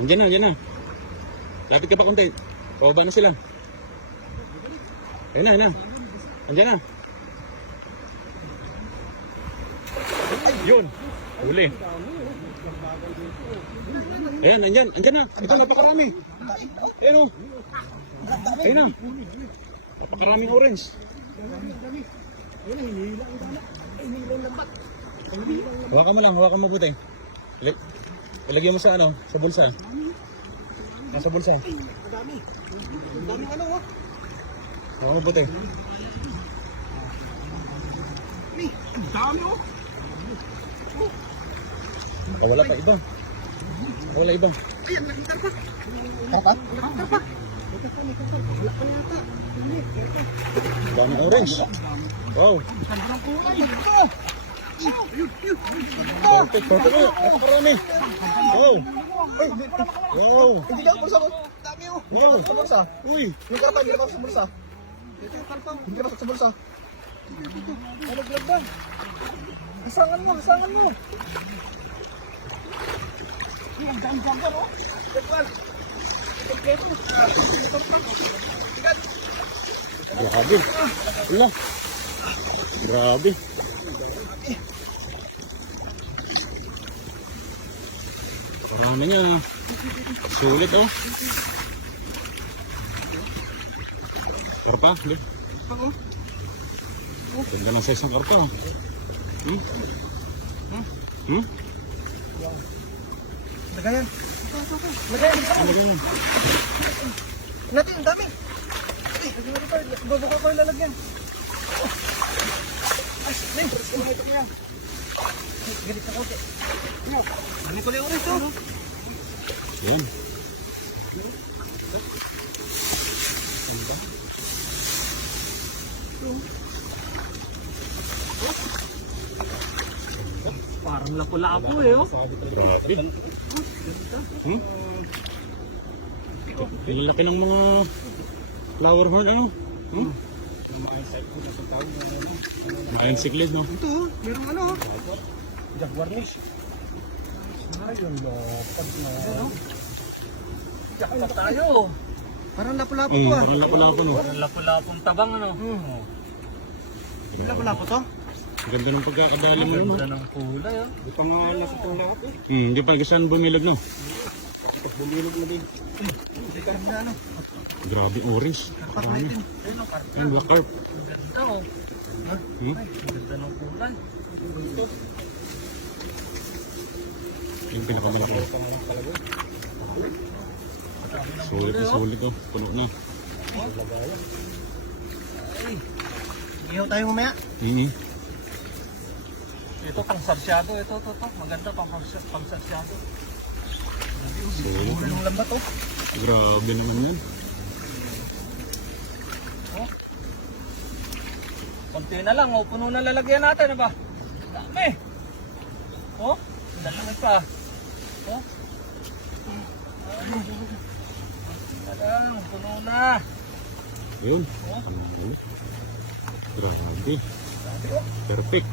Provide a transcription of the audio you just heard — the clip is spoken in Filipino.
Andiyan na. Lapit ka pa konti. Pababa na sila. Ayun na. Andiyan na. Yun. Huli. Ayan, andyan na. Ito, napakarami. Ayan o. Ayun na. Napakaraming orange. Hawakan mo buti. Ilagyan mo sa ano, sa bulsa. Nasa bulsa. Ang daming ano oh. Hawakan mo buti. Ang dami oh. Wala pa iba. Ayan, nakita pa. Nakita pa. Daming orange. Wow. Ang kulay. Perfect. Napakarami. Wow. Hindi ka bulsa ko. Dami oh. Wow. Sa bulsa. Uy. Hindi ka pa sa bulsa. Ito yung karpang. Hindi ka sa bulsa. Malaglag ba? Hasangan mo. Ang dami oh. Grabe. Wala. Grabe. Parami niya. Sulit oh. Karpa. Ako. Ganda ng size ng karpa. Lagayan. Lagayan. Ano? Natin, ang dami. Bubuka ko yung lalagyan. Ay, Len, ito mo yan. Galit na konti. Ano ko na yung orange oh. Yan. Parang lapu-lapu eh oh. Grabe. Ang laki ng mga flower horn ano? Mayan siklid no? Ito oh, merong ano oh. Jaguarnish. Ayun lopad na. Jackpot tayo. Parang lapu-lapu po ah. Parang lapu-lapu no? Parang lapu-lapong tabang ano. Lapu-lapu to? Ganda ng pagkakadali mo no? Ganda ng kulay ah. Di pa nga nasa itong lapu. Hindi pa saan bumilag no? Bumilog na din. Hindi ka na ano. Grabe orange. Karpakulitin. Ayun oh, karpa. Ayun black carp. Ganda oh. Ganda ng kulay. Yung pinakamalaki. Sulit oh. Puno na. Ihaw tayo mamaya. Ito pang sarsyado. Ito. Maganda pang sarsyado. Sulit. Anong lambat oh. Grabe naman yan. Oh. Konti na lang oh. Puno na lalagyan natin ba? Dami. Oh. Dami pa. Oh. Puno na. Ayun. Grabe. Perfect.